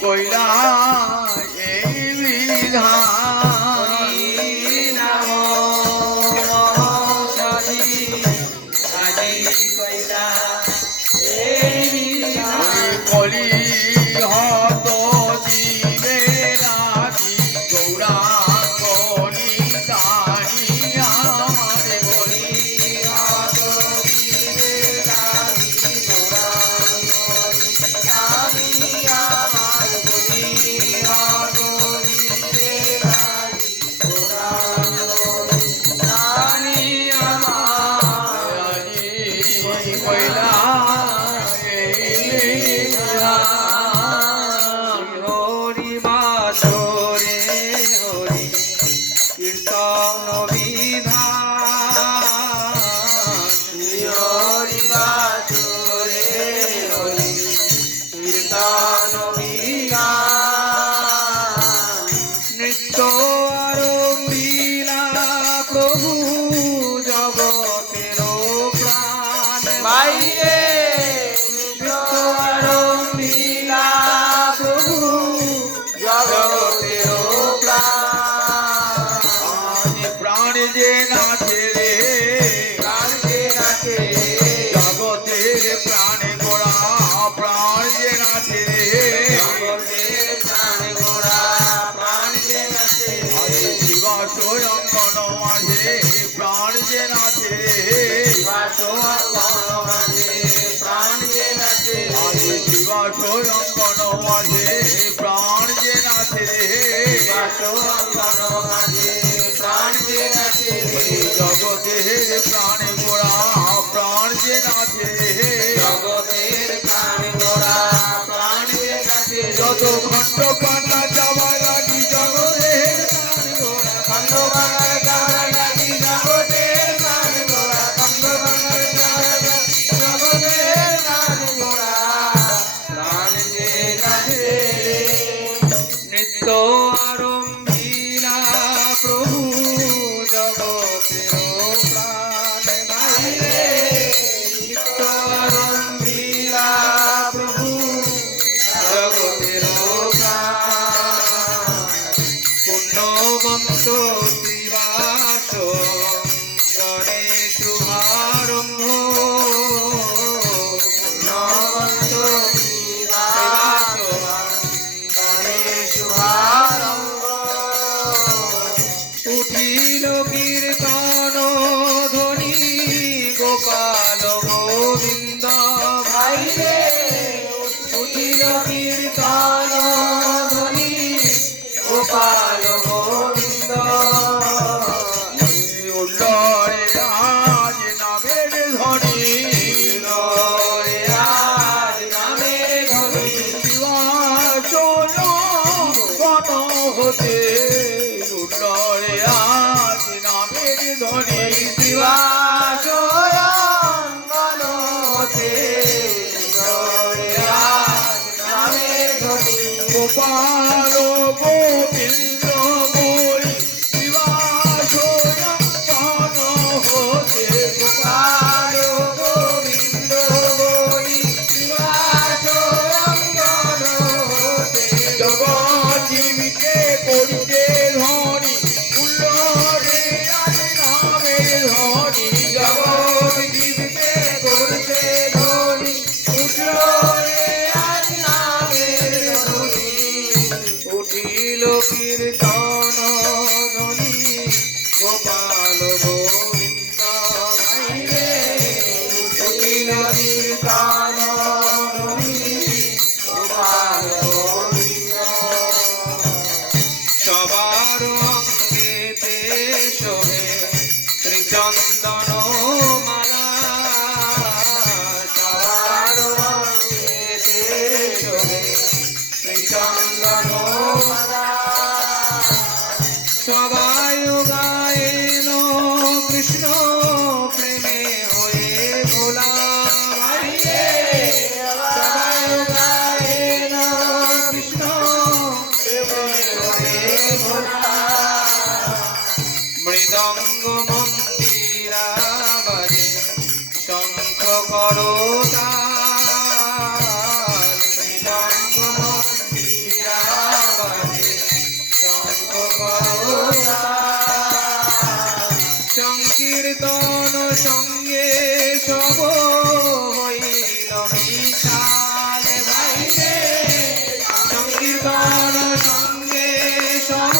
কইলা এই বিধান নাম মহৌষধি আজি কইলা এই বিধান কলি হত দিবে রাতি গৌরা কলি দানি আমার কলি হত দিবে রাতি গৌরা জগতের প্রাণ গোড়া প্রাণ যে নাচে জগতের প্রাণ গোড়া প্রাণ যে নাচে যত খণ্ড পাতা যাওয়া লাগি জগতের প্রাণ গোড়া খণ্ড ভাঙার যাওয়া লাগি জগতের প্রাণ গোড়া খণ্ড ভাঙার যাওয়া লাগি জগতের প্রাণ গোড়া প্রাণ যে নাচে করো তাল মৃদঙ্গ মন্দিরা বাজে শঙ্খ করো তাল সংকীর্তন সঙ্গে সব হইল মিশাল ভাই রে সংকীর্তন সঙ্গে সব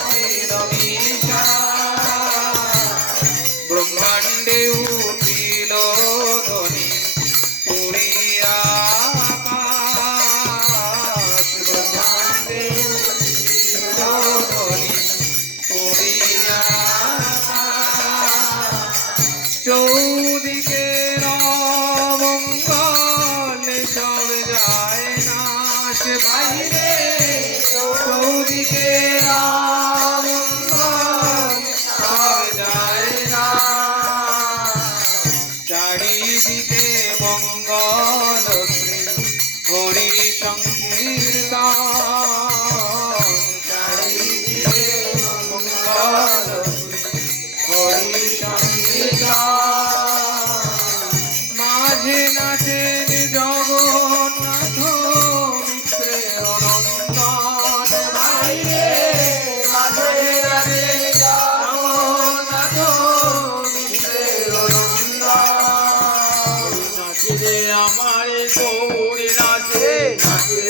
হইল মিশাল ব্রহ্মাণ্ডে উঠিল ধ্বনি পুরিয়া আকাশ ব্রহ্মাণ্ডে উঠিল ধ্বনি পুরিয়া আকাশ চৌদিকে মঙ্গল সব যায় নাশ বাইরে চৌদিকে মঙ্গল সব যায় না চারিদিকে মঙ্গল শ্রী হরি সংকীর্তন চারিদিকে মঙ্গল শ্রী হরি সংকীর্তন মাঝে নাচেন জগন্নাথ মিত্রের নন্দন বাইরে মাঝে নাচেন জগন্নাথ মিত্রের নন্দন নাচে আমার গৌর নাচে নাচে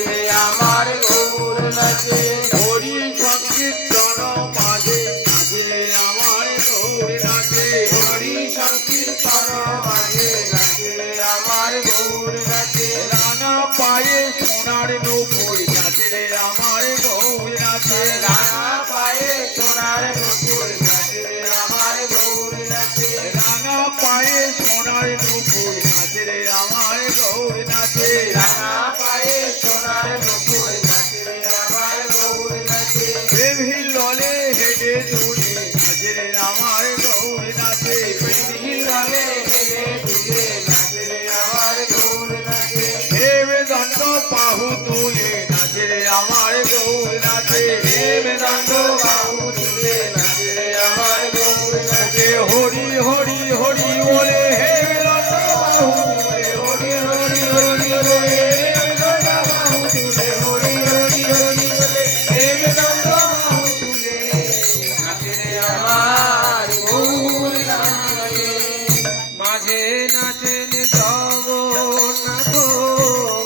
আমার গৌর নাচে হরি সংকীর্তন মাঝে নাচে আমার গৌর নাচে হরি সংকীর্তন মাঝে নাচে আমার গৌর নাচে রানা পায়ে সোনার নূপুর নাচে রে আমার গৌর নাচে রানা পায়ে সোনার নূপুর নাচে রে আমার গৌর নাচে রানা পায়ে সোনার নূপুর নাচে রে আমার গৌর নাচে রানা পায়ে সোনার নূপুর নাচে রে আমার গৌর নাচে প্রেমী ললে হেডে দুলে নাচে রে আমার গৌর নাচে প্রেমী ললে হেডে দুলে নাচে রে আমার গৌর নাচে হেবে দণ্ড বাহু তুলে নাচে রে আমার গৌর নাচে হেবে দণ্ড বাহু তুলে নাচে রে আমার গৌর নাচে হরি হরি হরি বলে হেবে দণ্ড বাহু তুলে হরি হরি হরি বলে হেবে দণ্ড বাহু তুলে হরি হরি হরি বলে হেবে দণ্ড বাহু তুলে নাচে রে আমার গৌর নাচে মাঝে নাচেন জগন্নাথ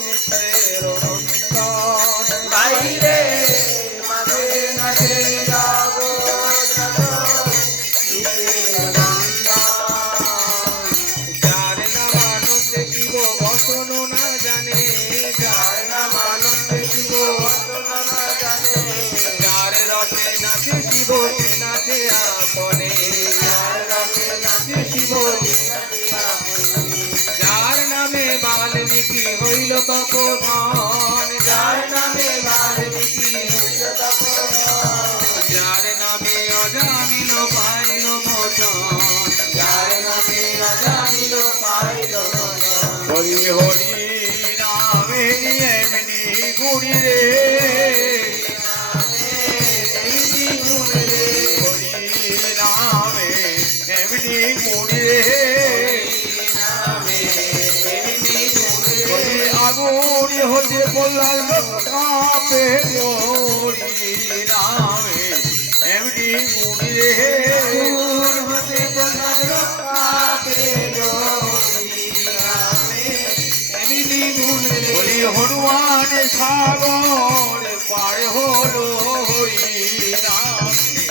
মিত্রের নন্দন বাইরে মাঝে নাচেন জগন্নাথ মিত্রের নন্দন যার নাম আনন্দে শিব বসন না জানে যার নাম আনন্দে শিব বসন না জানে যার রসে নাচে শিব নাচে আপনে যার রসে নাচে শিব নাচে আপনে যার নামে বাল্মীকি হইল তপোধন যার নামে বাল্মীকি হইল তপোধন যার নামে অজামিল পাইল মোচন যার নামে অজামিল পাইল মোচন হরি হরি নামে এমনি গুড়ি রে হরি নামে এমনি গুড়ি রে আগুন হতে বললাল কাপে হরি নামে এমনি গুড়ি রে আগুন হতে বললাল কাপে হরি নামে এমনি গুড়ি রে বলি হনুমান সাগর পার হলো হরি নামে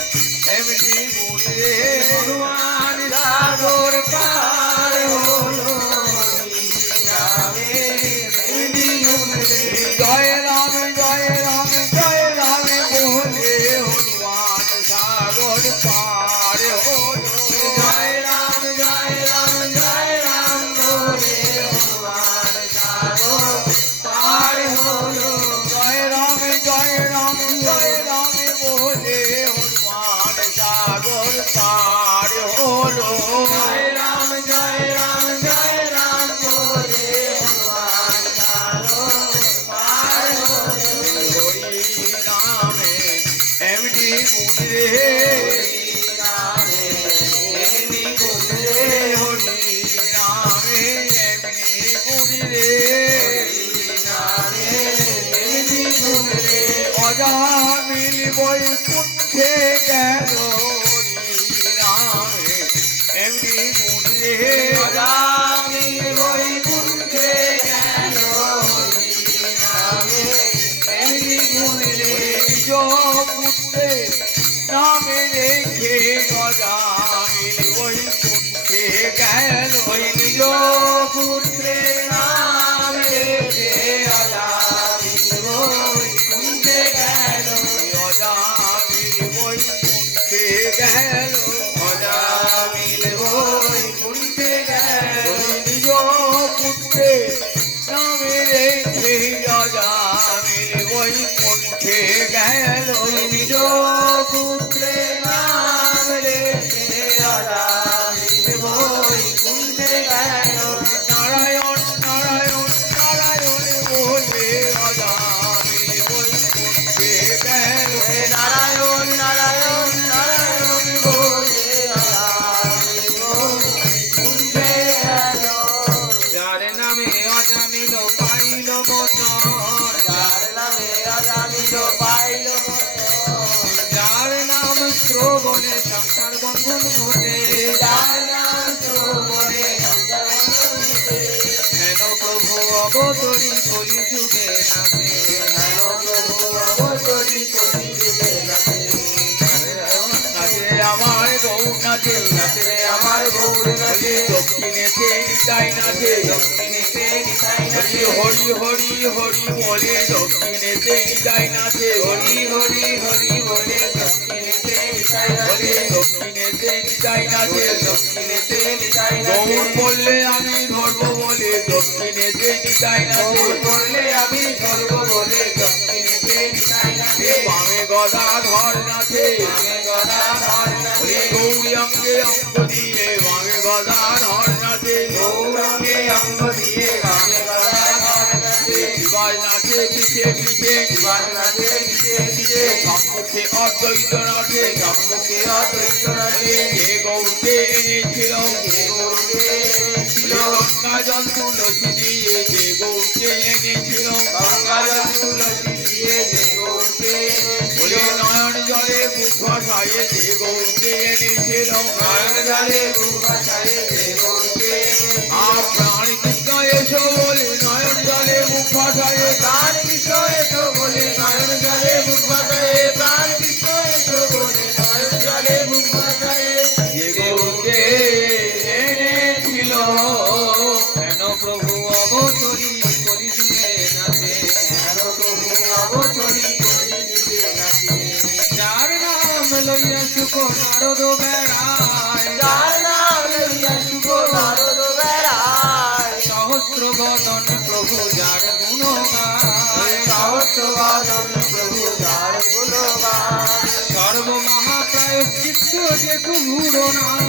এমনি গুড়ি রে হনুমান সাগর পার হলো হরি নামে এমনি গুড়ি রে জয় রাম জয় রাম জয় রাম বলে হনুমান সাগর পার হলো জয় রাম জয় রাম জয় রাম বলে হনুমান সাগর পার হলো জয় রাম জয় রাম জয় রাম বলে বৈকুণ্ঠে গেল রামে এমনি গুণ রে রামে বৈকুণ্ঠে গেল রামে এমনি গুণ রে নিজ পুত্রে নামে রেখে গজামিল বৈকুণ্ঠে গেল ওই নিজ পুত্রের নাম রেখে অজামিল বৈকুণ্ঠে গেল গজামিল বৈকুণ্ঠে গেল অজামিল বৈকুণ্ঠে গেল নিজ পুত্রে নামে রেখে গজামিল বৈকুণ্ঠে গেল ওই নিজ পুত্রের নাম রেখে অজামিল বৈকুণ্ঠে গেল নারায়ণ নারায়ণ নারায়ণ বলে গজামিল বৈকুণ্ঠে গেল নারায়ণ নারায়ণ নারায়ণ বলে অজামিল বৈকুণ্ঠে গেল যার নামে অজামিল পাইল মোচন যার নামে অজামিল পাইল মোচন যার নাম শ্রবণে সংসার বন্ধন ঘটে যার নাম শ্রবণে সংসার বন্ধন ঘটে হেন প্রভু অবতরী কলি যুগে নাথে হেন প্রভু অবতরী কলি যুগে নাথে নাচে আমার গৌর নাচে নাচে আমার গৌর নাচে দক্ষিণেতে নিতাই নাচে দক্ষিণেতে নিতাই নাচে হরি হরি হরি বলে দক্ষিণেতে নিতাই নাচে হরি হরি হরি বলে দক্ষিণেতে নিতাই নাচে দক্ষিণেতে নিতাই নাচে দক্ষিণেতে নিতাই নাচে গৌর বললে আমি ধরবো বলে দক্ষিণেতে নিতাই নাচে গৌর বললে আমি ধরব বলে দক্ষিণেতে নিতাই নাচে বামে গদা ধর নাচে বামে গদাধর নাচে গৌরী অঙ্গে অঙ্গ দিয়ে বামে গদা ধর নাচে গৌরঙ্গে অঙ্গ দিয়ে বামে গদাধর নাচে শিবাজ নাচে পিছে পিছে শিবাস নাচে নিচে নিচে সম্মুখে অদ্বৈত নাচে সম্মুখে অদ্বৈত নাচে যে গৌরকে এনেছিল যে গৌরকে এনেছিল গঙ্গা জল তুলসী দিয়ে যে গৌরকে এনেছিল গঙ্গাজল তুলসী দিয়ে যে গৌরকে এনেছিল বলে নয়ন জলে বুক ভাসায়ে যে গৌরকে এনেছিল নয়ন জলে বুক ভাসায়ে যে গৌরকে এনেছিল প্রাণ কৃষ্ণ এসো বলে নয়ন জলে বুক ভাসায়ে প্রাণ কৃষ্ণ এসো বলে নয়ন জলে বুক ভাসায়ে প্রাণ কৃষ্ণ এসো বলে নয়ন জলে বুক ভাসায়ে যে গৌরকে এনেছিল কেন প্রভু অবতরী কলি যুগে নাচে হেন প্রভু অবতরী কলি যুগে নাচে যার নাম লইয়া সুখ নারদ বেড়ায় যার নাম লইয়া শুভ নারদ বেড়ায় সহস্র বদন প্রভু যার গুণ গায় সহস্রবাদন প্রভু যার গুণগান সর্ব মহাপ্রায়শ্চিত্ত যে প্রভুর নাম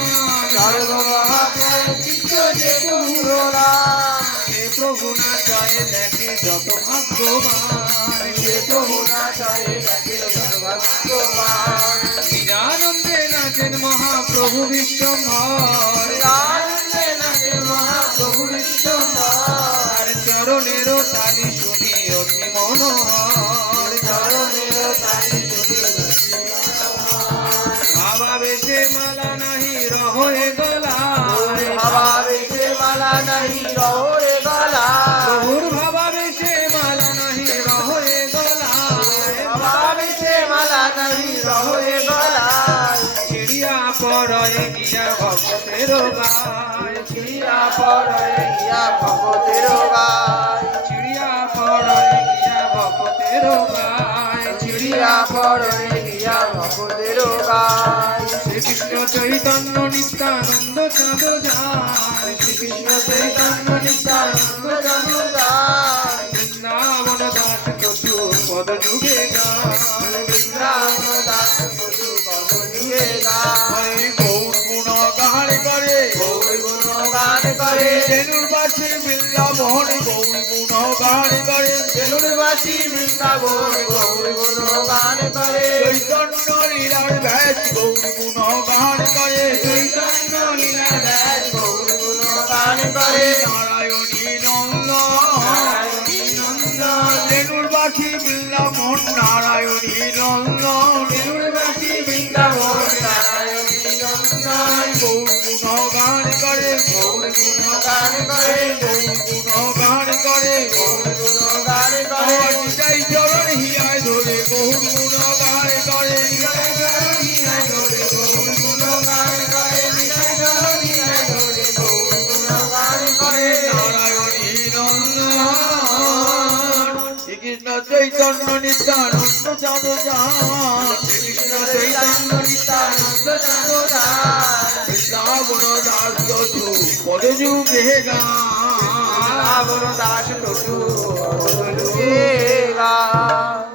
সর্বমহাপ্রায়শ্চিত্ত যে প্রভুর নাম সে প্রভু না চায় দেখে যত ভাগ্যবান যে প্রভু নাচে দেখে সর্বভাগ্যবান নিরানন্দে নাচেন মহাপ্রভু বিশ্বম্ভর আনন্দে নাচে মহাপ্রভু বিশ্বম্ভর তার চরণের তালি শুনি অতি মনোহর চরণের তালি শুনি ভাবাবেশে মালা নাহি রহে গলায় ভাবাবেশে মালা নাহি রহে গলায় প্রভুর ভাবাবেশে মালা নাহি রহে গলায় ভাবাবেশে মালা নাহি রহে গলায় চিড়িয়া পরয়ে গিয়া ভক্তের গায় চিড়িয়া পরয়ে গিয়া ভগতের গায় চিড়িয়া পরয়ে গিয়া ভক্তের গায় চিড়িয়া পরয়ে গিয়া ভগতের গায় শ্রীকৃষ্ণ চৈতন্য নিত্যানন্দ চাঁদ যায় শ্রীকৃষ্ণ চৈতন্য নিত্যানন্দ জনদান বৃন্দাবন দাস কচু পদ যুগে গায় বৃন্দাবন দাস কচু পদ যুগে গায় গৌর গুণ গান করে গৌর গুণগান করে বেনুরবাসী বৃন্দাবন গৌর গুণ গান করে বেলুড়বাসী বৃন্দাবন গৌর গুণগান করে চৈতন্য লীলার ব্যাস গৌর গুণ গান করে চৈতন্য লীলা দেয় গৌর গুণগান করে নারায়ণী নন্দন নারায়ণী নন্দন বেনুরবাসী বৃন্দাবন নারায়ণী নন্দন কৃষ্ণ চৈতন্য নিত্যানন্দ চাঁদ কৃষ্ণ চৈতন্য নিত্যানন্দ চাঁদ শ্রাবণ দাস তথু পদযুগে গান শ্রাবণ দাস তথু পদযুগে গান